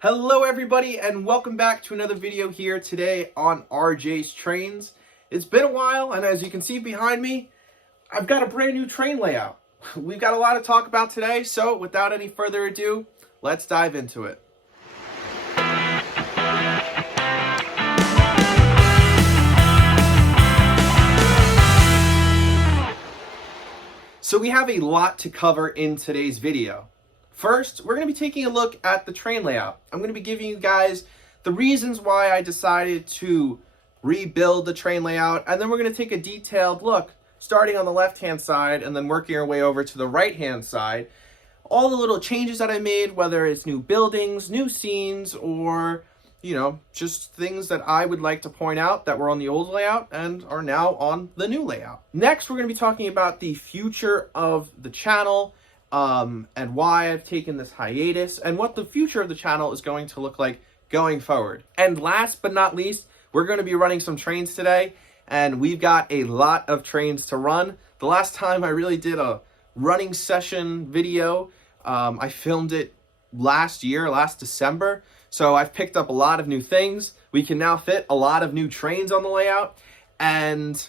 Hello everybody and welcome back to another video here today on RJ's Trains. It's been a while, and as you can see behind me, I've got a brand new train layout. We've got a lot to talk about today, so without any further ado, let's dive into it. So we have a lot to cover in today's video. First, we're going to be taking a look at the train layout. I'm going to be giving you guys the reasons why I decided to rebuild the train layout, and then we're going to take a detailed look, starting on the left-hand side and then working our way over to the right-hand side. All the little changes that I made, whether it's new buildings, new scenes, or, just things that I would like to point out that were on the old layout and are now on the new layout. Next, we're going to be talking about the future of the channel, and why I've taken this hiatus, and what the future of the channel is going to look like going forward. And last but not least, we're going to be running some trains today, and we've got a lot of trains to run. The last time I really did a running session video, I filmed it last December, so I've picked up a lot of new things. We can now fit a lot of new trains on the layout, and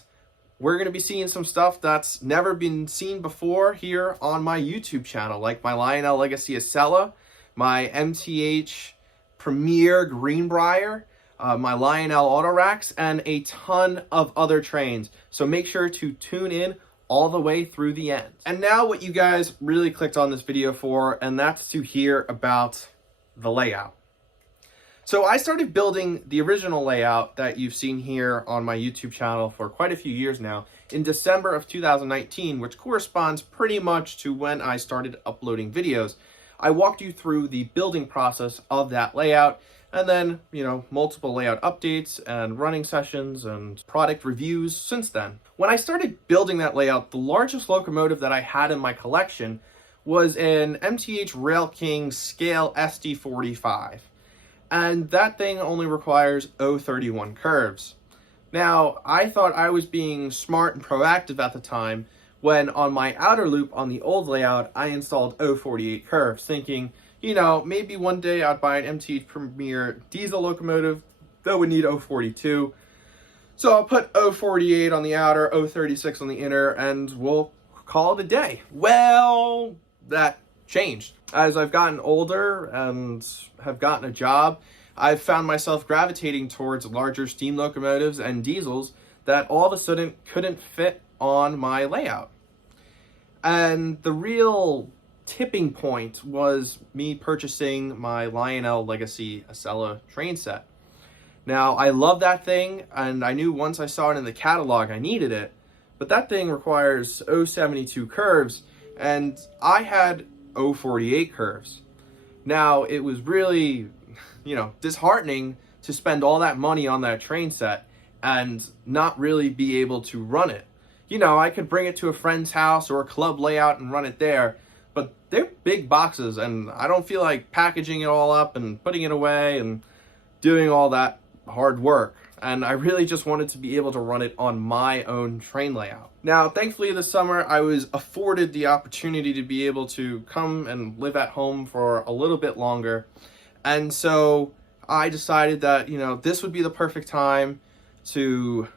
we're going to be seeing some stuff that's never been seen before here on my YouTube channel, like my Lionel Legacy Acela, my MTH Premier Greenbrier, my Lionel Auto Racks, and a ton of other trains. So make sure to tune in all the way through the end. And now what you guys really clicked on this video for, and that's to hear about the layout. So I started building the original layout that you've seen here on my YouTube channel for quite a few years now in December of 2019, which corresponds pretty much to when I started uploading videos. I walked you through the building process of that layout, and then, multiple layout updates and running sessions and product reviews since then. When I started building that layout, the largest locomotive that I had in my collection was an MTH Rail King Scale SD45. And that thing only requires 031 curves. Now, I thought I was being smart and proactive at the time when on my outer loop on the old layout, I installed 048 curves, thinking, maybe one day I'd buy an MTH Premier diesel locomotive that would need 042. So I'll put 048 on the outer, 036 on the inner, and we'll call it a day. Well, that changed. As I've gotten older and have gotten a job, I've found myself gravitating towards larger steam locomotives and diesels that all of a sudden couldn't fit on my layout. And the real tipping point was me purchasing my Lionel Legacy Acela train set. Now, I love that thing, and I knew once I saw it in the catalog I needed it, but that thing requires 072 curves, and I had 048 curves. Now, it was really, disheartening to spend all that money on that train set and not really be able to run it. I could bring it to a friend's house or a club layout and run it there, but they're big boxes, and I don't feel like packaging it all up and putting it away and doing all that hard work. And I really just wanted to be able to run it on my own train layout. Now, thankfully this summer, I was afforded the opportunity to be able to come and live at home for a little bit longer. And so I decided that, this would be the perfect time to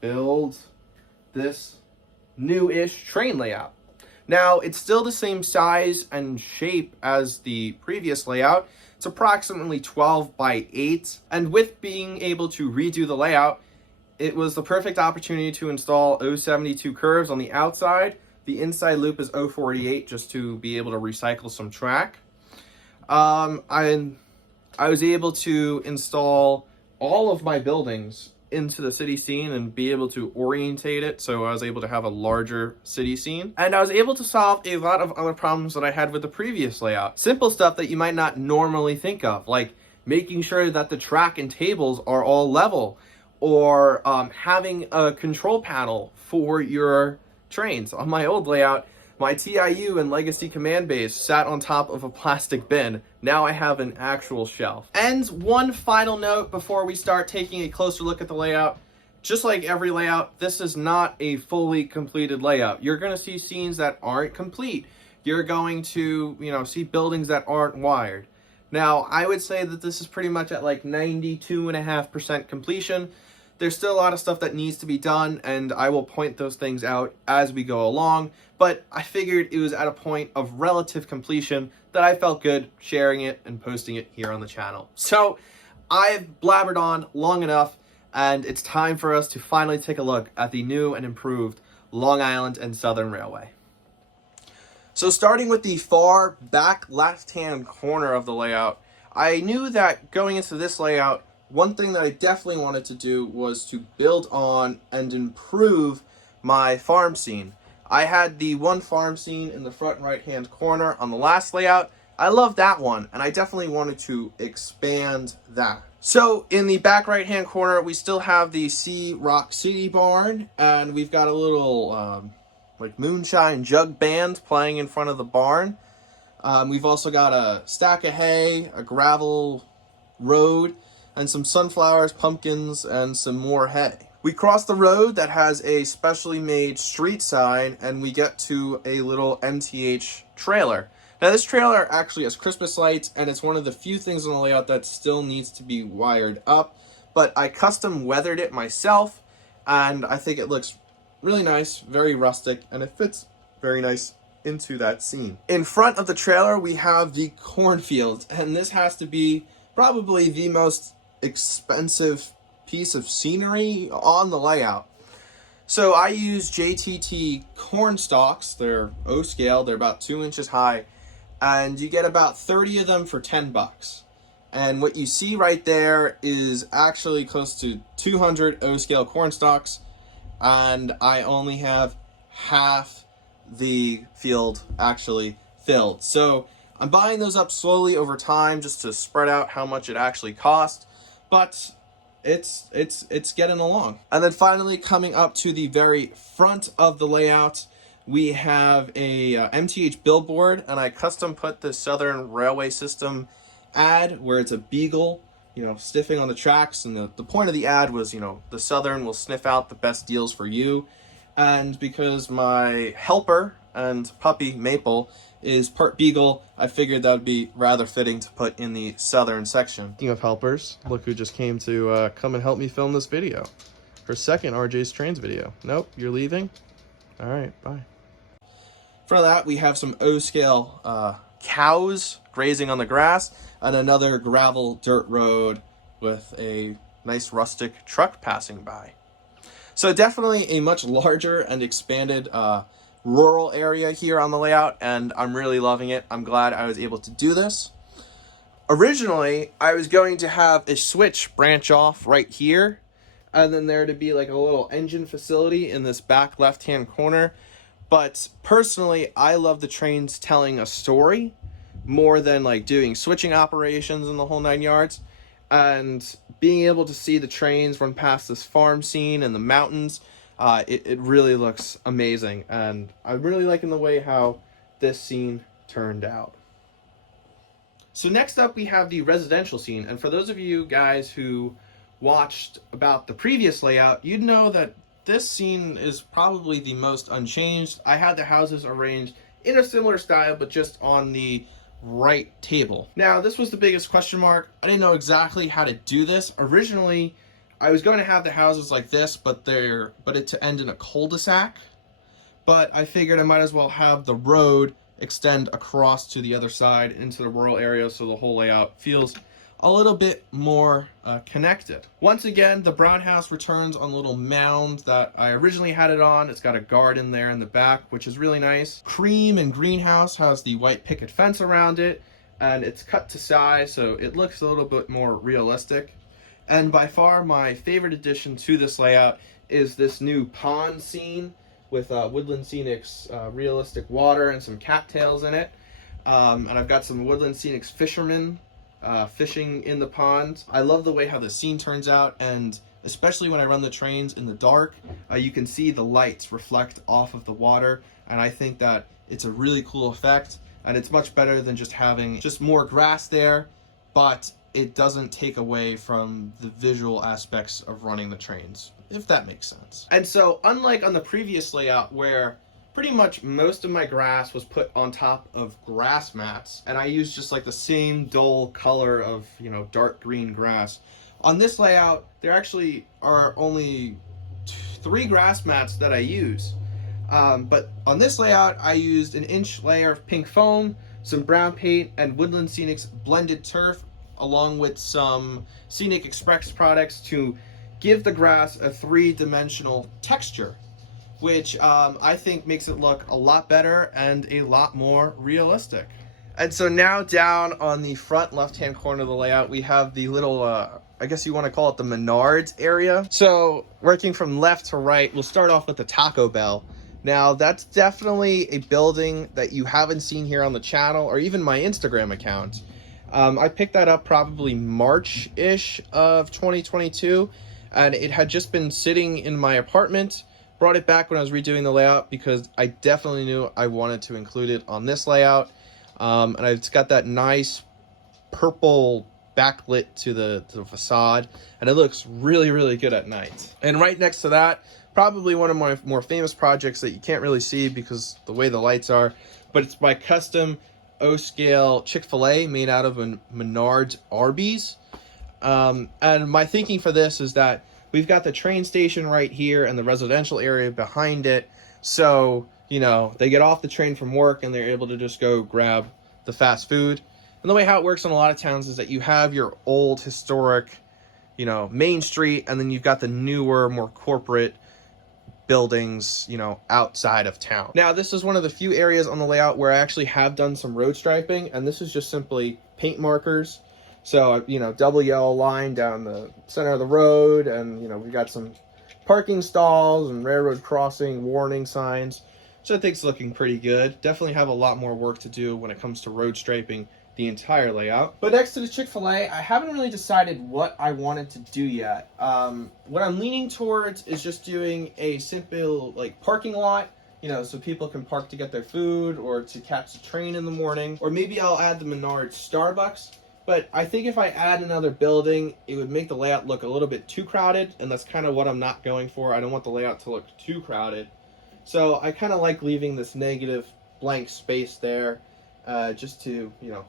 build this new-ish train layout. Now, it's still the same size and shape as the previous layout. It's approximately 12 by 8, and with being able to redo the layout, it was the perfect opportunity to install 072 curves on the outside. The inside loop is 048 just to be able to recycle some track. I was able to install all of my buildings into the city scene and be able to orientate it, so I was able to have a larger city scene. And I was able to solve a lot of other problems that I had with the previous layout. Simple stuff that you might not normally think of, like making sure that the track and tables are all level, or having a control panel for your trains. On my old layout, my TIU and Legacy command base sat on top of a plastic bin. Now I have an actual shelf. And one final note before we start taking a closer look at the layout. Just like every layout, this is not a fully completed layout. You're going to see scenes that aren't complete. You're going to, see buildings that aren't wired. Now, I would say that this is pretty much at like 92.5% completion. There's still a lot of stuff that needs to be done, and I will point those things out as we go along, but I figured it was at a point of relative completion that I felt good sharing it and posting it here on the channel. So I've blabbered on long enough, and it's time for us to finally take a look at the new and improved Long Island and Southern Railway. So starting with the far back left-hand corner of the layout, I knew that going into this layout, one thing that I definitely wanted to do was to build on and improve my farm scene. I had the one farm scene in the front right-hand corner on the last layout. I love that one, and I definitely wanted to expand that. So in the back right-hand corner, we still have the Sea Rock City barn, and we've got a little like moonshine jug band playing in front of the barn. We've also got a stack of hay, a gravel road, and some sunflowers, pumpkins, and some more hay. We cross the road that has a specially made street sign, and we get to a little MTH trailer. Now this trailer actually has Christmas lights, and it's one of the few things on the layout that still needs to be wired up, but I custom weathered it myself, and I think it looks really nice, very rustic, and it fits very nice into that scene. In front of the trailer, we have the cornfield, and this has to be probably the most expensive piece of scenery on the layout. So I use JTT corn stalks. They're O scale, they're about 2 inches high, and you get about 30 of them for $10. And what you see right there is actually close to 200 O scale corn stalks, and I only have half the field actually filled. So I'm buying those up slowly over time just to spread out how much it actually cost, but it's getting along. And then finally, coming up to the very front of the layout, we have a MTH billboard, and I custom put the Southern Railway System ad where it's a beagle, sniffing on the tracks, and the point of the ad was, the Southern will sniff out the best deals for you. And because my helper and puppy Maple is part beagle, I figured that would be rather fitting to put in the Southern section. Speaking of helpers, look who just came to come and help me film this video. Her second RJ's Trains video. Nope, you're leaving? All right, bye. For that, we have some O-scale cows grazing on the grass, and another gravel dirt road with a nice rustic truck passing by. So definitely a much larger and expanded rural area here on the layout, and I'm really loving it. I'm glad I was able to do this. Originally, I was going to have a switch branch off right here, and then there to be like a little engine facility in this back left-hand corner. But personally, I love the trains telling a story more than like doing switching operations in the whole 9 yards. And being able to see the trains run past this farm scene and the mountains, it really looks amazing. And I'm really liking the way how this scene turned out. So next up, we have the residential scene. And for those of you guys who watched about the previous layout, you'd know that this scene is probably the most unchanged. I had the houses arranged in a similar style, but just on the right table. Now, this was the biggest question mark. I didn't know exactly how to do this. Originally, I was going to have the houses like this, but it to end in a cul-de-sac. But I figured I might as well have the road extend across to the other side into the rural area, so the whole layout feels a little bit more connected. Once again, the brown house returns on a little mound that I originally had it on. It's got a garden there in the back, which is really nice. Cream and greenhouse has the white picket fence around it, and it's cut to size, so it looks a little bit more realistic. And by far my favorite addition to this layout is this new pond scene with Woodland Scenics realistic water and some cattails in it. And I've got some Woodland Scenics fishermen fishing in the pond. I love the way how the scene turns out, and especially when I run the trains in the dark, you can see the lights reflect off of the water, and I think that it's a really cool effect, and it's much better than just having just more grass there, but it doesn't take away from the visual aspects of running the trains, if that makes sense. And so, unlike on the previous layout where pretty much most of my grass was put on top of grass mats, and I used just like the same dull color of, you know, dark green grass. On this layout, there actually are only 3 grass mats that I use. But on this layout, I used an inch layer of pink foam, some brown paint, and Woodland Scenics blended turf, along with some Scenic Express products to give the grass a 3-dimensional texture, which I think makes it look a lot better and a lot more realistic. And so now down on the front left-hand corner of the layout, we have the little, I guess you want to call it the Menards area. So working from left to right, we'll start off with the Taco Bell. Now that's definitely a building that you haven't seen here on the channel or even my Instagram account. I picked that up probably March-ish of 2022, and it had just been sitting in my apartment. Brought it back when I was redoing the layout because I definitely knew I wanted to include it on this layout. And it's got that nice purple backlit to the facade, and it looks really, really good at night. And right next to that, probably one of my more famous projects that you can't really see because the way the lights are, but it's my custom O-scale Chick-fil-A made out of a Menards Arby's. And my thinking for this is that we've got the train station right here and the residential area behind it. So, you know, they get off the train from work and they're able to just go grab the fast food. And the way how it works in a lot of towns is that you have your old historic, you know, Main Street, and then you've got the newer, more corporate buildings, you know, outside of town. Now, this is one of the few areas on the layout where I actually have done some road striping, and this is just simply paint markers. So, you know, double yellow line down the center of the road, and, you know, we've got some parking stalls and railroad crossing warning signs. So I think it's looking pretty good. Definitely have a lot more work to do when it comes to road striping the entire layout. But next to the Chick-fil-A, I haven't really decided what I wanted to do yet. What I'm leaning towards is just doing a simple, like, parking lot, you know, so people can park to get their food or to catch the train in the morning. Or maybe I'll add the Menards Starbucks. But I think if I add another building, it would make the layout look a little bit too crowded, and that's kind of what I'm not going for. I don't want the layout to look too crowded. So I kind of like leaving this negative blank space there, just to, you know,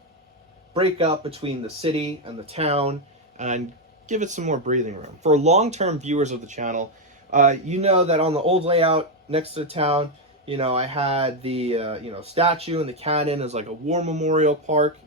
break up between the city and the town and give it some more breathing room. For long-term viewers of the channel, you know that on the old layout next to the town, you know, I had the, you know, statue and the cannon as like a war memorial park.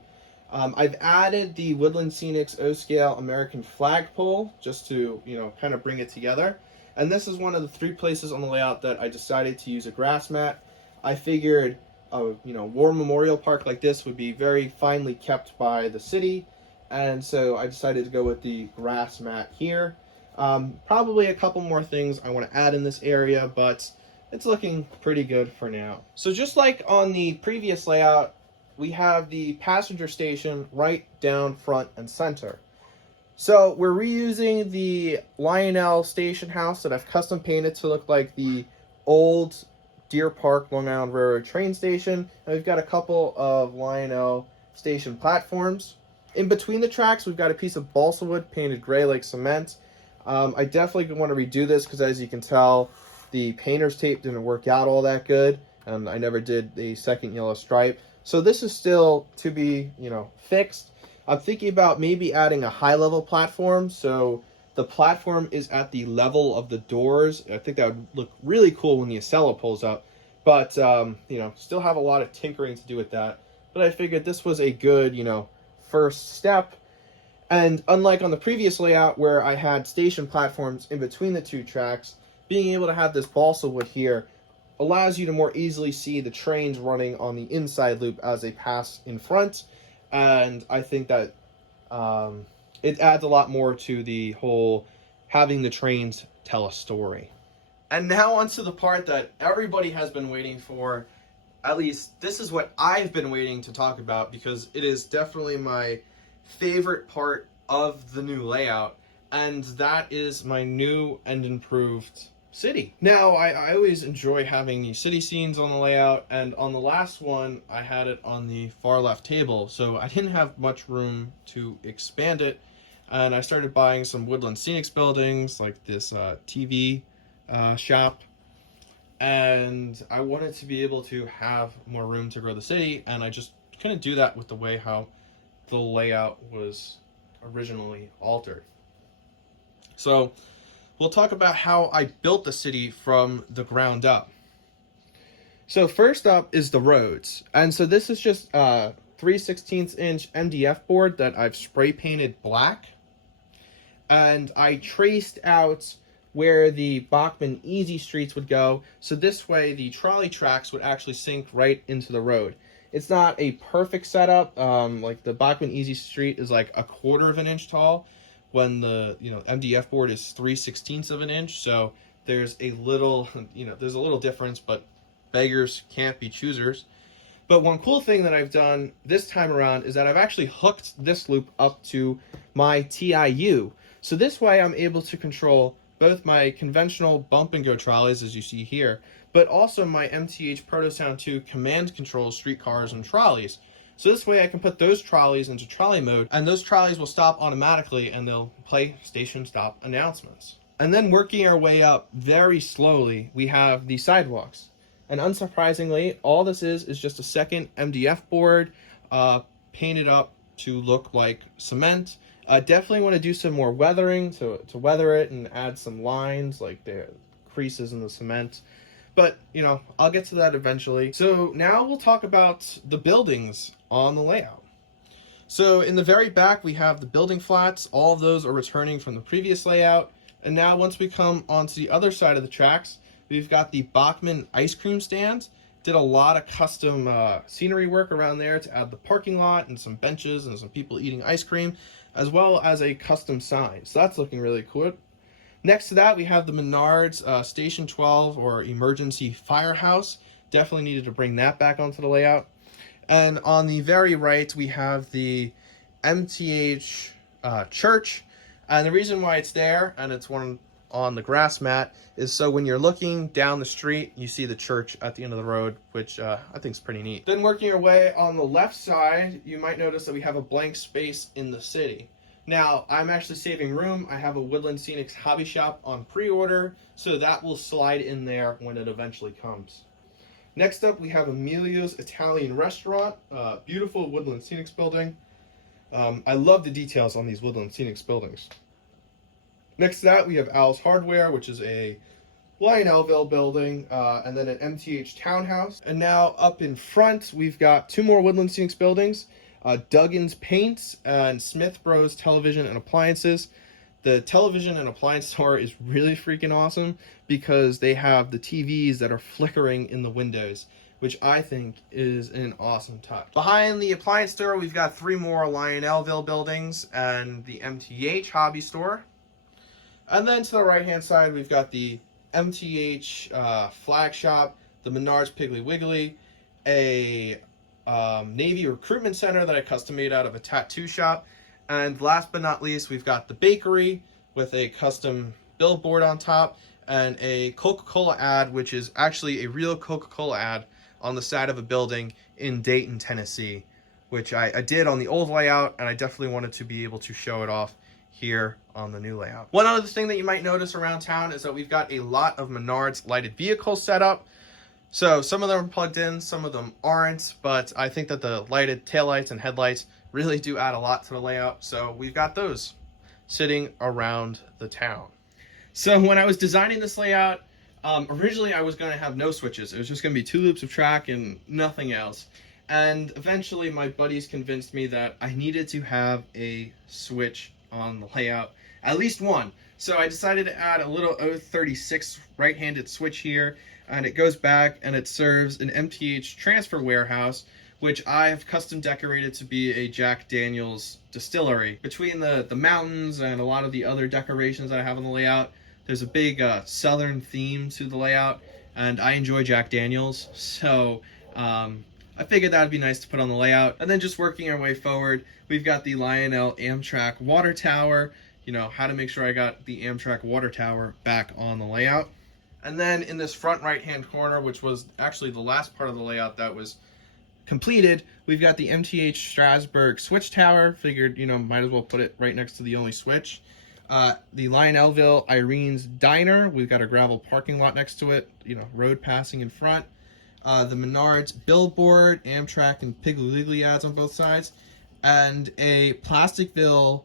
I've added the Woodland Scenics O-scale American flagpole just to, you know, kind of bring it together. And this is one of the 3 places on the layout that I decided to use a grass mat. I figured a, you know, war memorial park like this would be very finely kept by the city, and so I decided to go with the grass mat here. Probably a couple more things I want to add in this area, but it's looking pretty good for now. So just like on the previous layout, we have the passenger station right down front and center. So we're reusing the Lionel station house that I've custom painted to look like the old Deer Park, Long Island Railroad train station. And we've got a couple of Lionel station platforms. In between the tracks, we've got a piece of balsa wood painted gray like cement. I definitely want to redo this because, as you can tell, the painter's tape didn't work out all that good, and I never did the second yellow stripe. So this is still to be, you know, fixed. I'm thinking about maybe adding a high-level platform, so the platform is at the level of the doors. I think that would look really cool when the Acela pulls up, but, you know, still have a lot of tinkering to do with that. But I figured this was a good, you know, first step. And unlike on the previous layout where I had station platforms in between the 2 tracks, being able to have this balsa wood here allows you to more easily see the trains running on the inside loop as they pass in front. And I think that it adds a lot more to the whole having the trains tell a story. And now onto the part that everybody has been waiting for. At least this is what I've been waiting to talk about, because it is definitely my favorite part of the new layout, and that is my new and improved city. Now, I always enjoy having the city scenes on the layout, and on the last one, I had it on the far left table, so I didn't have much room to expand it, and I started buying some Woodland Scenics buildings, like this TV shop, and I wanted to be able to have more room to grow the city, and I just couldn't do that with the way how the layout was originally altered. So we'll talk about how I built the city from the ground up. So first up is the roads. And so this is just a 3/16 inch MDF board that I've spray painted black. And I traced out where the Bachman Easy streets would go. So this way the trolley tracks would actually sink right into the road. It's not a perfect setup. Like the Bachman Easy street is like 1/4 of an inch tall, when the MDF board is 3/16 of an inch. So there's a little there's a little difference, but beggars can't be choosers. But one cool thing that I've done this time around is that I've actually hooked this loop up to my TIU. So this way I'm able to control both my conventional bump and go trolleys, as you see here, but also my MTH Protosound 2 command control streetcars and trolleys. So this way I can put those trolleys into trolley mode, and those trolleys will stop automatically and they'll play station stop announcements. And then working our way up very slowly, we have the sidewalks. And unsurprisingly, all this is just a second MDF board painted up to look like cement. Definitely want to do some more weathering to weather it and add some lines like the creases in the cement. But, I'll get to that eventually. So now we'll talk about the buildings on the layout. So in the very back, we have the building flats. All of those are returning from the previous layout. And now once we come onto the other side of the tracks, we've got the Bachman ice cream stand. Did a lot of custom scenery work around there to add the parking lot and some benches and some people eating ice cream, as well as a custom sign. So that's looking really cool. Next to that, we have the Menards Station 12 or Emergency Firehouse. Definitely needed to bring that back onto the layout. And on the very right, we have the MTH Church. And the reason why it's there, and it's one on the grass mat, is so when you're looking down the street, you see the church at the end of the road, which I think is pretty neat. Then working our way on the left side, you might notice that we have a blank space in the city. Now, I'm actually saving room. I have a Woodland Scenics hobby shop on pre-order, so that will slide in there when it eventually comes. Next up, we have Emilio's Italian Restaurant, beautiful Woodland Scenics building. I love the details on these Woodland Scenics buildings. Next to that, we have Al's Hardware, which is a Lionelville building, and then an MTH townhouse. And now up in front, we've got two more Woodland Scenics buildings, Duggan's Paints and Smith Bros Television and Appliances. The television and appliance store is really freaking awesome because they have the TVs that are flickering in the windows, which I think is an awesome touch. Behind the appliance store, we've got three more Lionelville buildings and the MTH hobby store. And then to the right-hand side, we've got the MTH flag shop, the Menards Piggly Wiggly, a Navy recruitment center that I custom made out of a tattoo shop. And last but not least, we've got the bakery with a custom billboard on top and a Coca-Cola ad, which is actually a real Coca-Cola ad on the side of a building in Dayton, Tennessee, which I did on the old layout, and I definitely wanted to be able to show it off here on the new layout. One other thing that you might notice around town is that we've got a lot of Menards lighted vehicles set up. So some of them are plugged in, some of them aren't, but I think that the lighted taillights and headlights really do add a lot to the layout. So we've got those sitting around the town. So when I was designing this layout, originally I was going to have no switches. It was just going to be 2 loops of track and nothing else. And eventually my buddies convinced me that I needed to have a switch on the layout, at least one. So I decided to add a little 036 right-handed switch here, and it goes back and it serves an MTH transfer warehouse, which I've custom decorated to be a Jack Daniel's distillery. Between the mountains and a lot of the other decorations that I have on the layout, there's a big southern theme to the layout, and I enjoy Jack Daniel's, so I figured that would be nice to put on the layout. And then just working our way forward, we've got the Lionel Amtrak water tower, how to make sure I got the Amtrak water tower back on the layout. And then in this front right-hand corner, which was actually the last part of the layout that was completed, we've got the MTH Strasbourg switch tower. Figured, might as well put it right next to the only switch. The Lionelville Irene's Diner. We've got a gravel parking lot next to it, you know, road passing in front. The Menards billboard, Amtrak and Piggly Wiggly ads on both sides, and a Plasticville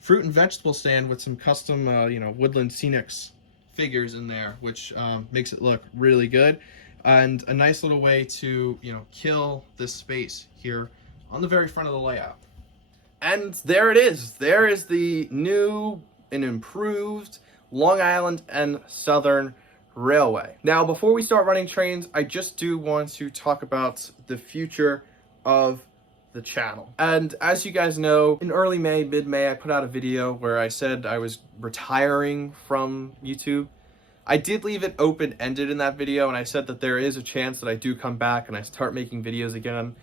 fruit and vegetable stand with some custom, you know, Woodland Scenics figures in there, which makes it look really good, and a nice little way to, you know, kill this space here on the very front of the layout. And there it is. There is the new and improved Long Island and Southern Railway. Now, before we start running trains, I just do want to talk about the future of the channel. And as you guys know, in early May, mid-May, I put out a video where I said I was retiring from YouTube. I did leave it open-ended in that video, and I said that there is a chance that I do come back and I start making videos again.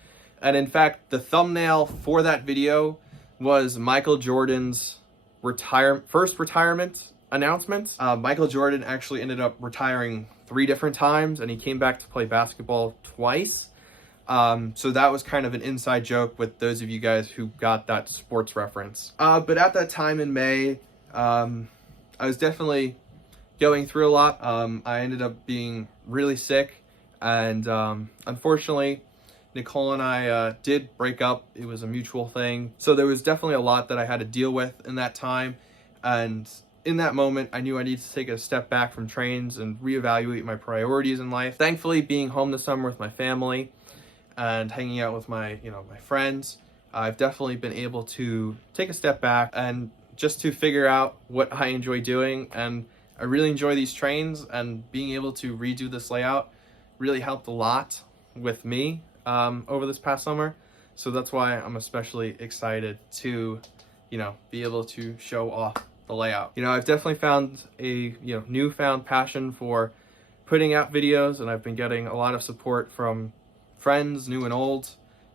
And in fact, the thumbnail for that video was Michael Jordan's first retirement announcement. Michael Jordan actually ended up retiring 3 different times, and he came back to play basketball twice. So that was kind of an inside joke with those of you guys who got that sports reference. But at that time in May, I was definitely going through a lot. I ended up being really sick, and unfortunately, Nicole and I did break up. It was a mutual thing. So there was definitely a lot that I had to deal with in that time. And in that moment, I knew I needed to take a step back from trains and reevaluate my priorities in life. Thankfully, being home this summer with my family and hanging out with my friends, I've definitely been able to take a step back and just to figure out what I enjoy doing. And I really enjoy these trains, and being able to redo this layout really helped a lot with me over this past summer. So that's why I'm especially excited to, you know, be able to show off the layout. You know, I've definitely found a, you know, newfound passion for putting out videos, and I've been getting a lot of support from friends, new and old,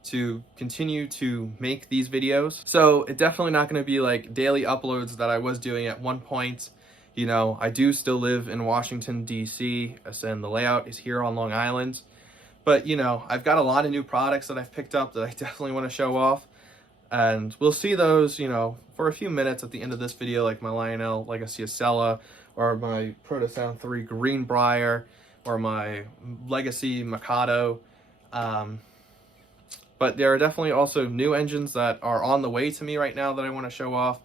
to continue to make these videos. So it's definitely not going to be like daily uploads that I was doing at one point. You know, I do still live in Washington, D.C., and the layout is here on Long Island. But, you know, I've got a lot of new products that I've picked up that I definitely want to show off. And we'll see those, you know, for a few minutes at the end of this video, like my Lionel Legacy Acela, or my Proto Sound 3 Greenbrier, or my Legacy Mikado. But there are definitely also new engines that are on the way to me right now that I want to show off.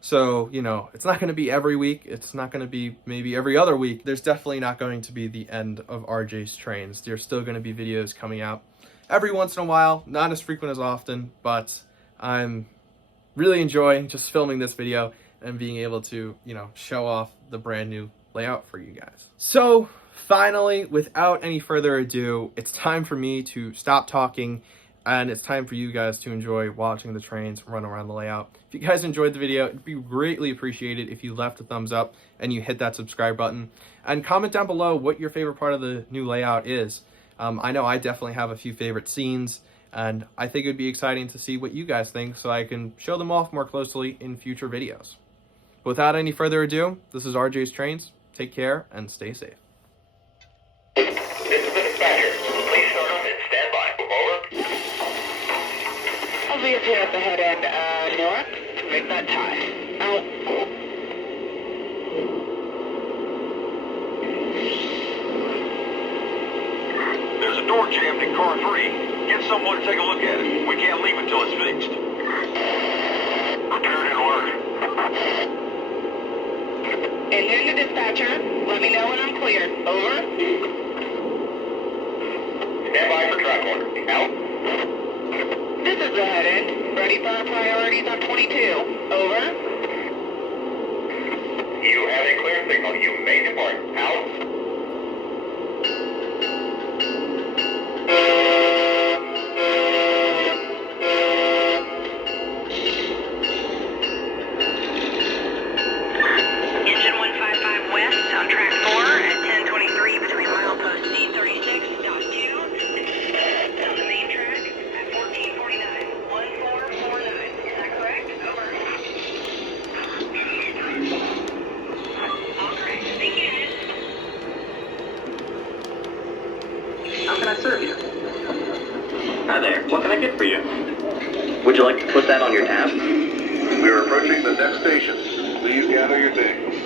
So, you know, it's not going to be every week. It's not going to be maybe every other week. There's definitely not going to be the end of RJ's Trains. There's still going to be videos coming out every once in a while, not as frequent as often, but I'm really enjoying just filming this video and being able to, you know, show off the brand new layout for you guys. So finally, without any further ado, it's time for me to stop talking, and it's time for you guys to enjoy watching the trains run around the layout. If you guys enjoyed the video, it'd be greatly appreciated if you left a thumbs up and you hit that subscribe button, and comment down below what your favorite part of the new layout is. I know I definitely have a few favorite scenes, and I think it would be exciting to see what you guys think so I can show them off more closely in future videos. Without any further ado, this is RJ's Trains. Take care and stay safe. This is the dispatcher. Please start up and stand by. Over. I'll be up here at the head end, north, to make that tie. Out. There's a door jammed in car 3. Get someone to take a look at it. We can't leave until it's fixed. Prepared and alert. Engine to dispatcher. Let me know when I'm clear. Over. Stand by for track order. Out. This is the head end. Ready for our priorities on 22. Over. You have a clear signal. You may depart. Out. How can I serve you? Hi there. What can I get for you? Would you like to put that on your tab? We are approaching the next station. Please gather your things.